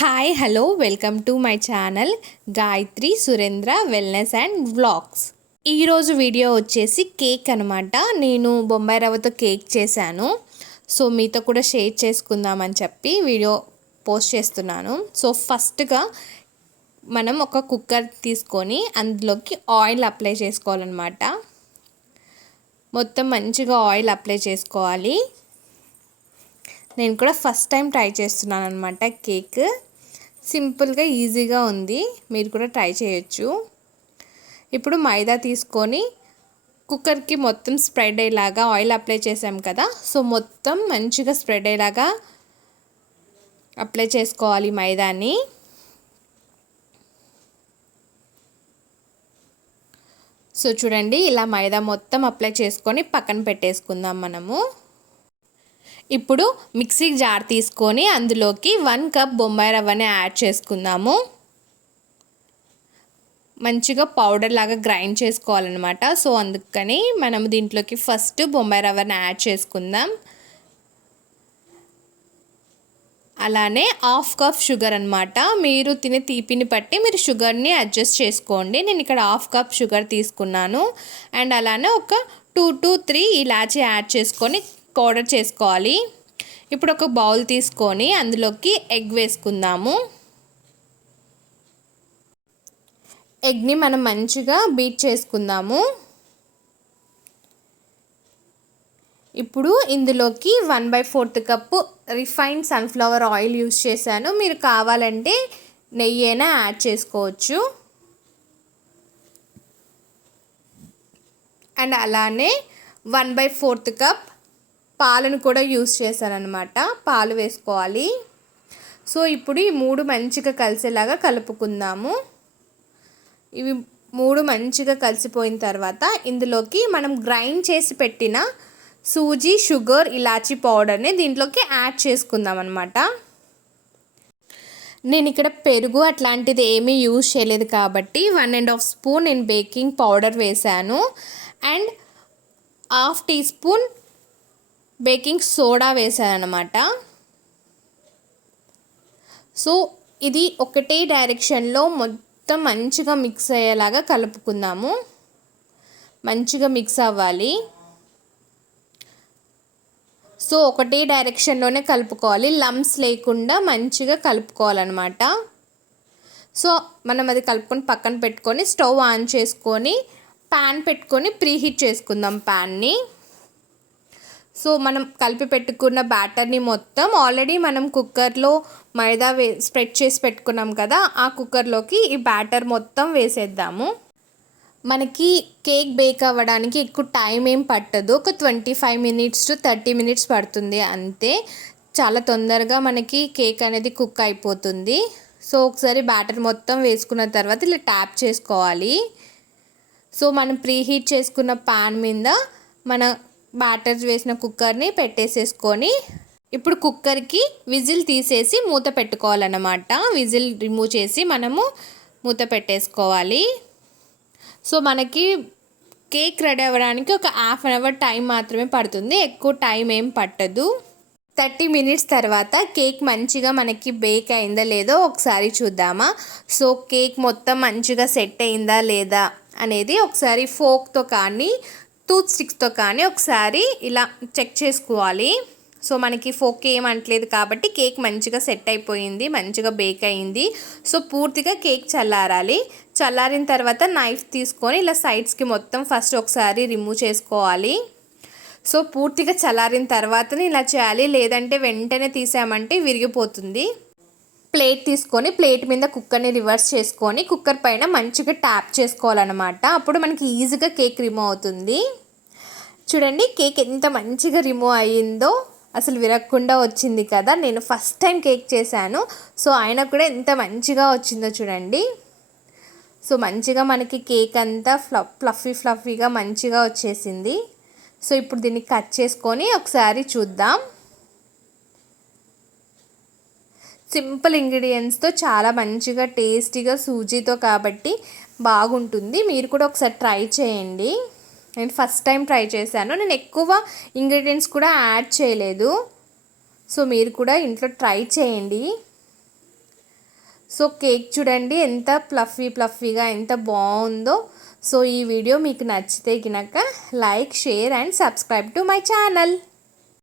Hi hello welcome to my channel Gayatri Surendra wellness and vlogs. ఈరోజు video వచ్చేసి cake అనమాట. నేను బొంబాయి రవ్వతో కేక్ చేశాను. సో మీతో కూడా షేర్ చేసుకుందామని చెప్పి వీడియో పోస్ట్ చేస్తున్నాను. సో ఫస్ట్గా మనం ఒక కుక్కర్ తీసుకొని అందులోకి ఆయిల్ అప్లై చేసుకోవాలన్నమాట. మొత్తం మంచిగా ఆయిల్ అప్లై చేసుకోవాలి. నేను కూడా ఫస్ట్ టైం ట్రై చేస్తున్నాను అనమాట. కేక్ సింపుల్గా ఈజీగా ఉంది, మీరు కూడా ట్రై చేయొచ్చు. ఇప్పుడు మైదా తీసుకొని కుక్కర్కి మొత్తం స్ప్రెడ్ అయ్యేలాగా ఆయిల్ అప్లై చేసాం కదా, సో మొత్తం మంచిగా స్ప్రెడ్ అయ్యేలాగా అప్లై చేసుకోవాలి మైదాని. సో చూడండి, ఇలా మైదా మొత్తం అప్లై చేసుకొని పక్కన పెట్టేసుకుందాం మనము. ఇప్పుడు మిక్సీ జార్ తీసుకొని అందులోకి 1 కప్ బొంబాయి రవ్వని యాడ్ చేసుకుందాము. మంచిగా పౌడర్ లాగా గ్రైండ్ చేసుకోవాలన్నమాట. సో అందుకని మనం దీంట్లోకి ఫస్ట్ బొంబాయి రవ్వని యాడ్ చేసుకుందాం. అలానే 1/2 కప్ షుగర్ అనమాట. మీరు తినే తీపిని బట్టి మీరు షుగర్ని అడ్జస్ట్ చేసుకోండి. నేను ఇక్కడ 1/2 కప్ షుగర్ తీసుకున్నాను. అండ్ అలానే ఒక 2 to 3 ఇలాచీ యాడ్ చేసుకొని పౌడర్ చేసుకోవాలి. ఇప్పుడు ఒక బౌల్ తీసుకొని అందులోకి ఎగ్ వేసుకుందాము. ఎగ్ని మనం మంచిగా బీట్ చేసుకుందాము. ఇప్పుడు ఇందులోకి 1/4 cup refined sunflower oil use చేశాను. మీరు కావాలంటే నెయ్యి అయినా యాడ్ చేసుకోవచ్చు. అండ్ అలానే 1/4 కప్ పాలను కూడా యూస్ చేశానన్నమాట. పాలు వేసుకోవాలి. సో ఇప్పుడు ఈ 3 మంచిగా కలిసేలాగా కలుపుకుందాము. ఇవి 3 మంచిగా కలిసిపోయిన తర్వాత ఇందులోకి మనం గ్రైండ్ చేసి పెట్టిన సూజీ, షుగర్, ఇలాచీ పౌడర్ని దీంట్లోకి యాడ్ చేసుకుందాం అన్నమాట. నేను ఇక్కడ పెరుగు అట్లాంటిది ఏమీ యూజ్ చేయలేదు కాబట్టి 1.5 స్పూన్ నేను బేకింగ్ పౌడర్ వేశాను. And 1/2 teaspoon baking soda వేసాను అన్నమాట. సో ఇది ఒకటే డైరెక్షన్లో మొత్తం మంచిగా మిక్స్ అయ్యేలాగా కలుపుకుందాము. మంచిగా మిక్స్ అవ్వాలి. సో ఒకటే డైరెక్షన్లోనే కలుపుకోవాలి, లంప్స్ లేకుండా మంచిగా కలుపుకోవాలన్నమాట. సో మనం అది కలుపుకొని పక్కన పెట్టుకొని స్టవ్ ఆన్ చేసుకొని ప్యాన్ పెట్టుకొని ప్రీహీట్ చేసుకుందాం ప్యాన్ని. సో మనం కలిపి పెట్టుకున్న బ్యాటర్ని మొత్తం ఆల్రెడీ మనం కుక్కర్లో మైదా స్ప్రెడ్ చేసి పెట్టుకున్నాం కదా, ఆ కుక్కర్లోకి ఈ బ్యాటర్ మొత్తం వేసేద్దాము. మనకి కేక్ బేక్ అవ్వడానికి ఎక్కువ టైం ఏం పట్టదు. ఒక 25 minutes to 30 minutes పడుతుంది అంతే. చాలా తొందరగా మనకి కేక్ అనేది కుక్ అయిపోతుంది. సో ఒకసారి బ్యాటర్ మొత్తం వేసుకున్న తర్వాత ఇలా ట్యాప్ చేసుకోవాలి. సో మనం ప్రీహీట్ చేసుకున్న ప్యాన్ మీద మన బ్యాటర్ వేసిన కుక్కర్ని పెట్టేసేసుకొని ఇప్పుడు కుక్కర్కి విజిల్ తీసేసి మూత పెట్టుకోవాలన్నమాట. విజిల్ రిమూవ్ చేసి మనము మూత పెట్టేసుకోవాలి. సో మనకి కేక్ రెడీ అవ్వడానికి ఒక 1/2 hour టైం మాత్రమే పడుతుంది, ఎక్కువ టైం ఏం పట్టదు. 30 minutes తర్వాత కేక్ మంచిగా మనకి బేక్ అయిందా లేదో ఒకసారి చూద్దామా. సో కేక్ మొత్తం మంచిగా సెట్ అయిందా లేదా అనేది ఒకసారి ఫోక్తో కానీ టూత్ స్టిక్స్తో కానీ ఒకసారి ఇలా చెక్ చేసుకోవాలి. సో మనకి ఫోక్ ఏమంటలేదు కాబట్టి కేక్ మంచిగా సెట్ అయిపోయింది, మంచిగా బేక్ అయింది. సో పూర్తిగా కేక్ చల్లారాలి. చల్లారిన తర్వాత నైఫ్ తీసుకొని ఇలా సైడ్స్కి మొత్తం ఫస్ట్ ఒకసారి రిమూవ్ చేసుకోవాలి. సో పూర్తిగా చల్లారిన తర్వాతనే ఇలా చేయాలి, లేదంటే వెంటనే తీసామంటే విరిగిపోతుంది. ప్లేట్ తీసుకొని ప్లేట్ మీద కుక్కర్ని రివర్స్ చేసుకొని కుక్కర్ పైన మంచిగా ట్యాప్ చేసుకోవాలన్నమాట. అప్పుడు మనకి ఈజీగా కేక్ రిమూవ్ అవుతుంది. చూడండి కేక్ ఎంత మంచిగా రిమూవ్ అయ్యిందో, అసలు విరగకుండా వచ్చింది కదా. నేను ఫస్ట్ టైం కేక్ చేశాను. సో అయినా కూడా ఎంత మంచిగా వచ్చిందో చూడండి. సో మంచిగా మనకి కేక్ అంతా ఫ్లఫీగా మంచిగా వచ్చేసింది. సో ఇప్పుడు దీన్ని కట్ చేసుకొని ఒకసారి చూద్దాం. సింపుల్ ఇంగ్రీడియంట్స్తో చాలా మంచిగా టేస్టీగా సూజీతో కాబట్టి బాగుంటుంది. మీరు కూడా ఒకసారి ట్రై చేయండి. నేను ఫస్ట్ టైం ట్రై చేశాను. నేను ఎక్కువ ఇంగ్రీడియంట్స్ కూడా యాడ్ చేయలేదు. సో మీరు కూడా ఇంట్లో ట్రై చేయండి. సో కేక్ చూడండి ఎంత ఫ్లఫీగా ఎంత బాగుందో. సో ఈ వీడియో మీకు నచ్చితే కనుక like, share and subscribe to my channel.